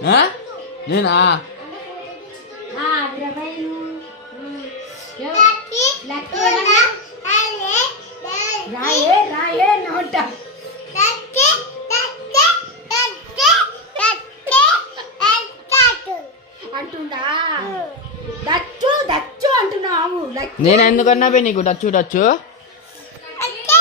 నేనా రాయే రాయే నోట అంటుందా దచ్చు దచ్చు అంటున్నావు. నేను ఎందుకన్నా బే నీకు డచ్చు డచ్చు అచ్చా